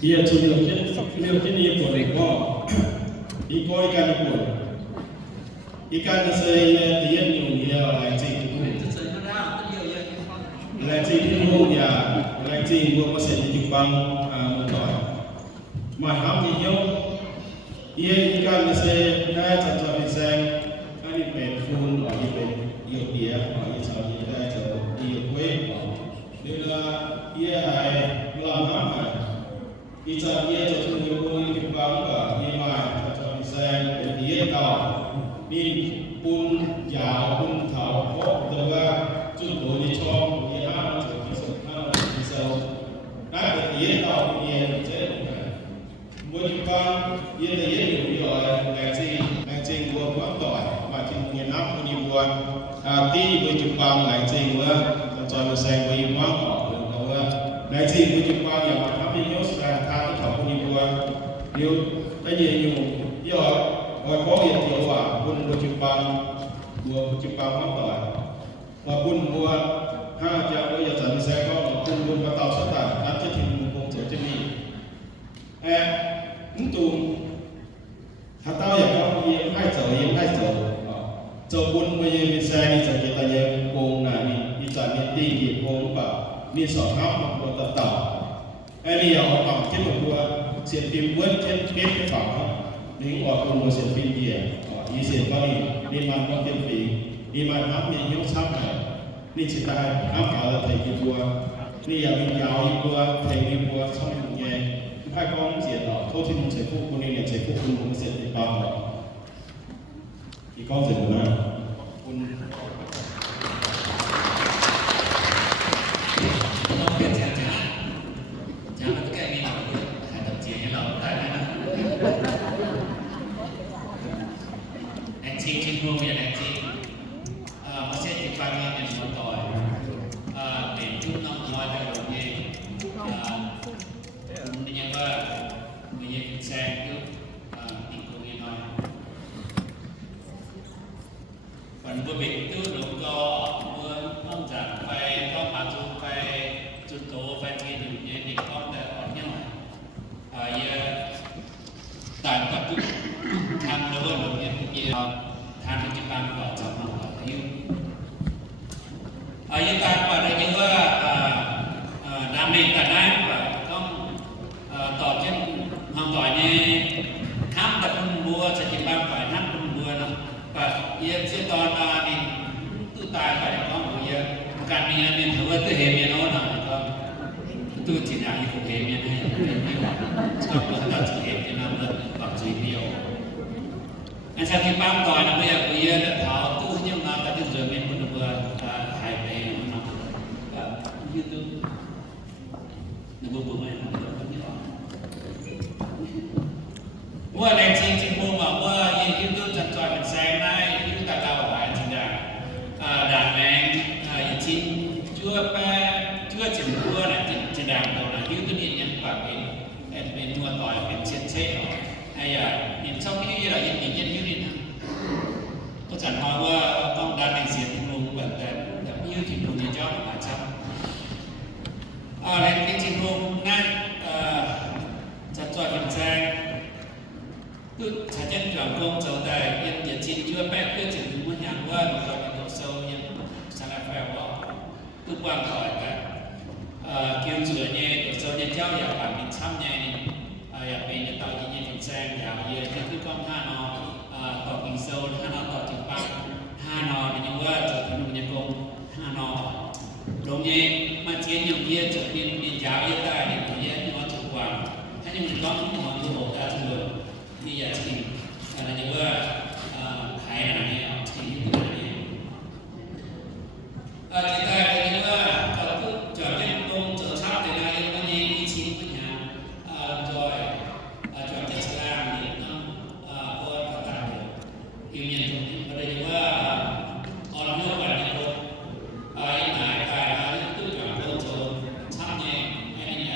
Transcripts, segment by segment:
Ia tu dia ia boleh kau, ikoi ikan ikut, ikan saya dia ni dia lai cing tu, lai cing tu dia lai cing buat masa di Jepang motor, maham ni yo, ia ikan saya dah cacat pisang, ani penfun, ani pen iyo dia, ani sahaja dah cacat iyo kue, dia ia hai lama. Kita dia jatuh jauh di bangga, di mana jatuh bisa dia tahu, ni pun jauh pun tahu, kok dewa contoh di chong dia apa jatuh bisa, nak dia tahu dia macam, buat Jepang diaอยู่แรงจริงbuatต่อยมาที่เงินนับคนนี้buatที่buat Jepang แรงจริงว่าจอยมาแซงไปยิ่งมากกว่าเราว่าแรงจริงbuat Jepang อย่างมาทำให้ยศทางที่เขาคนนี้buat điều cái gì nhiều giờ rồi có hiện tượng là quân buat Jepang mắc tội và quân buat ha giờ bây giờ chẳng sẽ có quân buat bắt tàu xuất tải đặt chất hình công trở trên đi ứng dụng hạt tao giờ có yên hai giờ cho quân bây giờ đi xe đi chờ kita giờ công này đi chờ đi đi thì công và đi sọ hấp một bộ tập tàu này giờ họ bằng trên một bộเสียงพิมพ์เวิร์ดเช่นเก็บไปฝากนี่ออกตัวเสียงพิมพ์เดียอีเสียงก็นี่มันก็เป็นฝีนี่มันนับมียกซ้ำเลยนี่ชิตานับเก่าเลยไทยกี่บัวนี่อยากมียาวอีกบัวไทยกี่บัวช่องใหญ่ถ้ากองเสียหรอโทษที่มึงเสียพวกคนนี้เนี่ยเสียพวกคุณมึงเสียติดบ้าหรออีกองเสียนะคุณรวมอย่างจริงมาเส้นที่ฟังเนี่ยเป็นหัวต่อยเป็นชุดน้องน้อยแต่ละคนเนี่ยมันยังว่ามันยังแซงยุคอีกคนน้อยวันบุบิตู้หลงก็เมื่อต้องจากไปต้องมาจุดไปจุดโตไปที่หนึ่งเนี่ยเด็กก็แต่อ่อนย่อยต่างกับทุกทางระเบิดเนี่ยทางปัจจุบันก็จะมากกว่าอายุการเปิดอายุว่าน้ำในแต่นั้นต้องต่อเช่นทางต่อยนี้ห้ามแต่คุณบัวจะกินบ้างฝ่ายห้ามคุณบัวนะแต่เยี่ยมเสียตอนนี้ตู้ตายไปก็เยอะการมีอันนี้ถือว่าตัวเห็นเนี่ยน้อยหน่อยก็ตู้จิตใจของเห็นเนี่ยให้ชอบเราจะเห็นที่นั่นเลยแบบจีเดียวanh sao khi bám tỏi nó bây giờ thảo tu nhưng mà ta chưa mình muốn được hài về nó như tôi nó bùm này mua đèn xin mua mà mua như tôi chặt chọi mình xem này chúng ta lao bài chỉ là đàn mèn chín chưa chỉnh mua này chỉ đàn đầu là như tôi nhìn nhận và mình mua tỏi mình xem xét rồi hay nhìn trong cái như là nhìn như thế nàyก็จะมองว่าต้องการในเสียงลงแบบยืดถึงลงในเจ้าหน้าที่อะไรจริงๆลงนั่นจะจอดเป็นแจ้งคือถ้าจะจอดลงจะได้ยังจะจริงช่วยแป๊บเพื่อถึงมันอย่างว่าเราเป็นตัวโซ่ยังสารแฝงว่าทุกวันต่อยแบบเกี่ยวกับเนี่ยตัวโซ่เนี่ยเจ้าอยากแบบเป็นช้ำเนี่ยอยากเป็นจะต่อจริงๆเป็นแจ้งอยากเยอะที่คือกล้องท่านอต่อกินโซ่ท่านอต่อถึงปั๊บ5 นอนี่ว่าจะถึงมันยังคง5 นอตรงนี้มาเทียนอย่างเยอะจะเป็นยาวเยอะได้เนี่ยเยอะที่ว่าถูกกว่าถ้ายังมีกล้องที่มองดูโอ้ได้ทั้งหมดนี่อยากจริงอะไรนี่ว่าขายอะไรเนี่ยที่อยู่ที่ไหนเนี่ยที่ได้ก็นี่ว่าก็จะเล่นตรงจะชอบแต่ละอย่างนี้ที่ชิ้นปัญญาจอยจอยเทศกาลนี่ต้องพอประกาศอยู่อย่างตรงนี้ก็เลยว่าออกมาวันนี้ก็ยังหายไปตู้จอดรถชอบเนี่ยไอ้นี่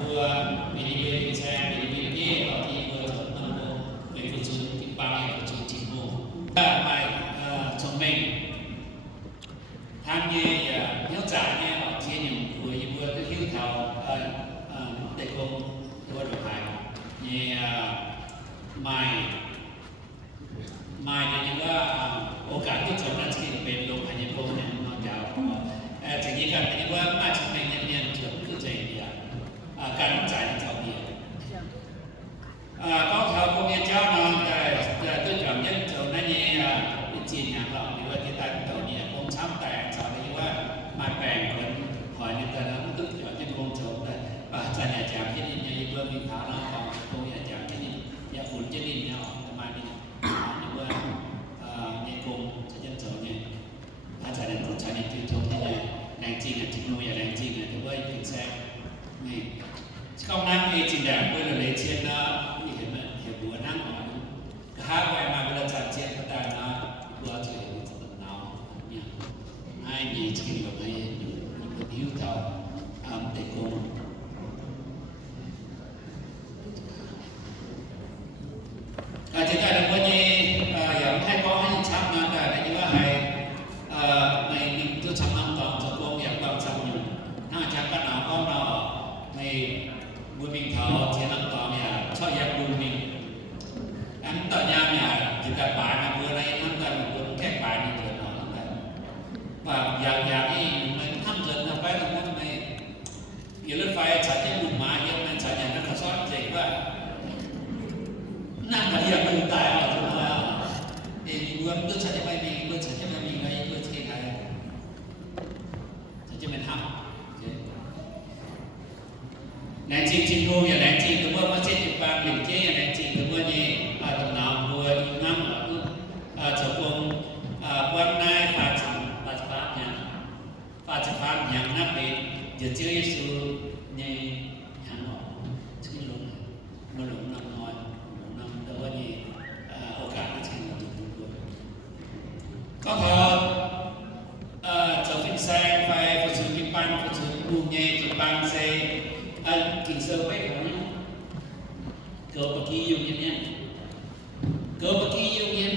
บัวมีดีเป็นแซงมีดีเย่ต่อที่บัวน้ำบัวเป็นผู้ชุนที่ปางเป็นผู้ชุนจิ๋วไปชมเมงทางเนี่ยเนื้อจ่าเนี่ยที่อยู่บัว thảo để cùng tôi được hài như mai này những cái โอกาสที่จะมาที่เป็นโรงพยาบาลเนี่ยนอกจากจากนี้การเป็นว่ามาจากในเนี่ยเกี่ยวกับใจเดียการจ่ายเท่าเดียวก็เขาคงจะเจ้านอนแต่ตัวจอมยันเจ้านั่นเนี่ยจีนอย่างเราหรือว่าที่ตั้งตัวเนี่ยคงช้ำแต่ชาวนี้ว่ามาแปลงคนหอยในแต่ละตัวจอมยันคงโจมแต่ป่าจันยาจากที่นี่เนี่ยเรื่องมีฐานะของคงจะจากที่นี่อย่าฝุ่นจะดิ้นเนี่ยประมาณนี้หรือว่าในกรมจะยันเจ้าเนี่ยอาจารย์ในตัวชาติที่ชมที่เนี่ยแรงจริงอ่ะที่นู้นอย่าแรงจริงอ่ะแต่ว่าถึงแท้นี่เข้านั่งเองจริงแต่เมื่อเราเลยเชียนนะนี่เห็นไหมเห็นบัวนั่งอ่อนก็หาไปมาเวลาจัดเชียนก็ได้นะบัวจะเห็นจะเป็นหนาวเนี่ยให้มีจริงแบบให้อยู่บนหิ้วเท้าเด็กกงอาจจะได้วันนี้อย่างให้ก็ให้ชักนะแต่ในที่ว่าให้ในมีตัวชักน้ำตาลจะกงอย่างบางชักอยู่น่าชักกันหนาวก็หนาวในบุญมิงเขาเทียนน้ำตาเนี่ยชอบอยากบุญมิงอันตอนนี้เนี่ยจิตใจป่านะเมื่อไรทั้งกันบุญแค่ป่านี่เกิดหนาวทั้งกันว่าอย่างนี้มันทำจนทำไปทั้งนั้นในอยู่รถไฟฉันจะบุญมาเยอะมันฉันอย่างนั้นเขาชอบเจ๊ว่านั่งกันอย่างมึงตายอ่ะจุดนั้นเดี๋ยวเมื่อตัวฉันจะไม่มีเมื่อฉันจะไม่มีไงเมื่อที่ไหนฉันจะไม่ทำแรงจริงจริงรู้อย่างแรงจริงแต่ว่าไม่ใช่จุดบางหนึ่งเจ๊อย่างแรงจริงแต่ว่าเนี่ยตำนานบัวนั่งเจ้าคงวันนายฝ่ายฉันฝ่ายฟ้าเนี่ยฝ่ายฟ้าอย่างนับเป็นจะเจอสูเนี่ยหางออกที่หลงมาหลงนำน้อยนำแต่ว่าเนี่ยโอกาสที่จะหลงด้วยก็พอจะฟิกแซงไปผู้สูงกินปันผู้สูงลูกเนี่ยกินปันเซกินเซอร์ไปของเกิดปกี้อยู่เงี้ยเกิดปกี้อยู่เงี้ย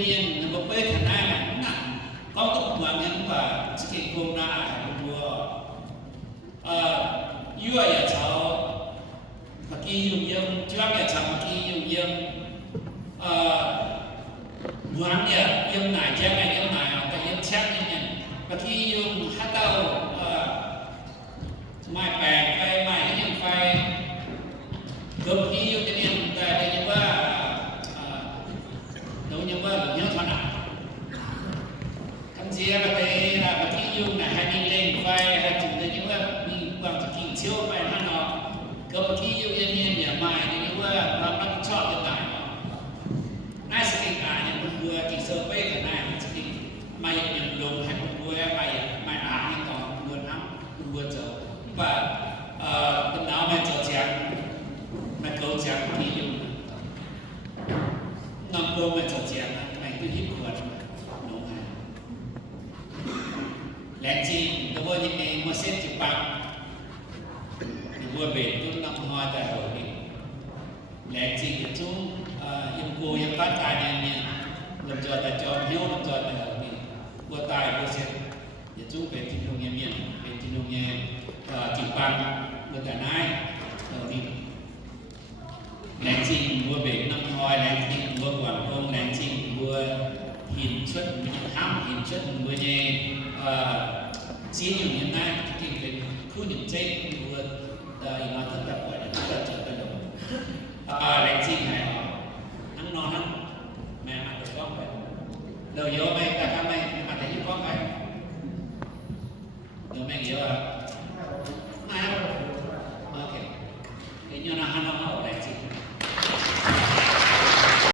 นั่นก็เป็นฐานะนั่นก็ต้องหวังงั้นว่าสกิลโคนาบัวยั่วอย่าเช่าปกี้อยู่เยี่ยมจ้วงอย่าเช่าปกี้อยู่เยี่ยมหวังเนี่ยเยี่ยมไหนแจ้งไหนเยี่ยมไหนแต่เยี่ยมแช่งเนี่ยปกี้อยู่ฮัตเต้าไม่แปลกไฟไม่ยังไฟเกิดที่อยู่ที่นี่แต่ได้ยินว่าเรายังว่าเยอะขนาดคำเสียไปแบบที่อยู่ไหนให้มีเล่นไฟให้ถึงได้ยินว่ามีความจะกินเชี่ยวไปนั่นเนาะเกิดที่อยู่ที่นี่เนี่ยไม่ได้ยินว่าความรับผิดชอบยังไงนายสกิลการยังมันบัวกินเซอร์เป้กับนายสกิลไม่ยังลงให้มันบัวไม่อ่านยังต่อบัวน้ำบัวเจอvà tầm nào mà cho chém mà câu chém thì dùng ngâm cô mà cho chém mày cứ hít quần đúng không lẽ chi tôi vô những cái mua xếp chụp băng mua bể tôi nằm hoa tại hồ đi lẽ chi thì chúng dùng cô dùng phát tài này nè làm cho tại cho hiếu làm cho tại hồ đi cô tài cô xếp để chúng về tìm đồng nhiên về tìm đồng nhiên chỉ bằng được cả nai đi lén chim mua bể năm thoi lén chim mua quảng công lén chim mua hình xuất hám hình xuất mua nhẹ chia nhiều như này thìเป็นคู่หนึ่งเจ๊muaมาตั้งแต่ปล่อยตั้งแต่จบกันเลยแรงจริงไงนั่งนอนนั่งแม่มาตะก้องไปเราโยไม่แต่ทำ